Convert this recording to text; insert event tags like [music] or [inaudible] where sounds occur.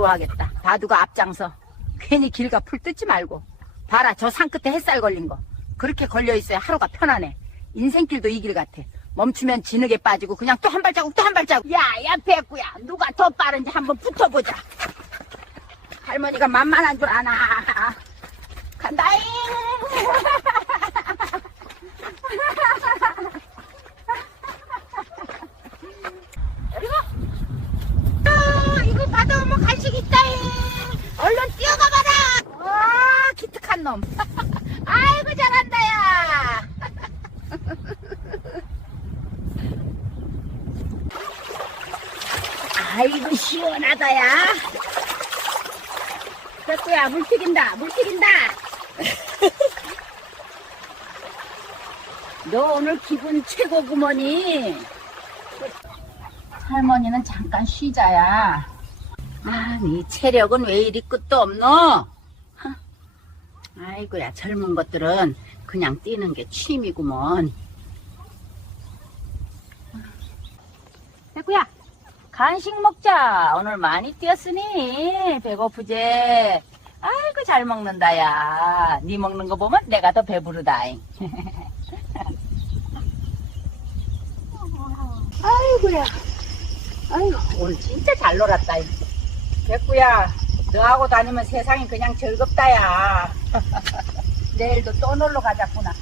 좋아하겠다. 다두가 앞장서. 괜히 길가 풀 뜯지 말고. 봐라, 저 산 끝에 햇살 걸린 거. 그렇게 걸려 있어야 하루가 편하네. 인생길도 이 길 같아. 멈추면 진흙에 빠지고 그냥 또 한 발자국 또 한 발자국. 야, 야, 배구야. 누가 더 빠른지 한번 붙어보자. 할머니가 만만한 줄 아나. 간다잉. 그리고 아, 이거 받아오면 간식 있다잉. 얼른 뛰어가봐라. 와, 기특한 놈. [laughs] 아이고, 잘한다, 야. [laughs] 아이고, 시원하다, 야. 됐구야, 물 튀긴다, 물 튀긴다. [laughs] 너 오늘 기분 최고구머니. 할머니는 잠깐 쉬자야. 아, 네 체력은 왜 이리 끝도 없노? 하, 아이고야, 젊은 것들은 그냥 뛰는 게 취미구먼. 백구야, 간식 먹자. 오늘 많이 뛰었으니 배고프지? 아이고, 잘 먹는다, 야. 네 먹는 거 보면 내가 더 배부르다잉. [laughs] 아이고야. 아이고, 오늘 진짜 잘 놀았다. 백구야, 너하고 다니면 세상이 그냥 즐겁다야. 내일도 또 놀러 가자꾸나.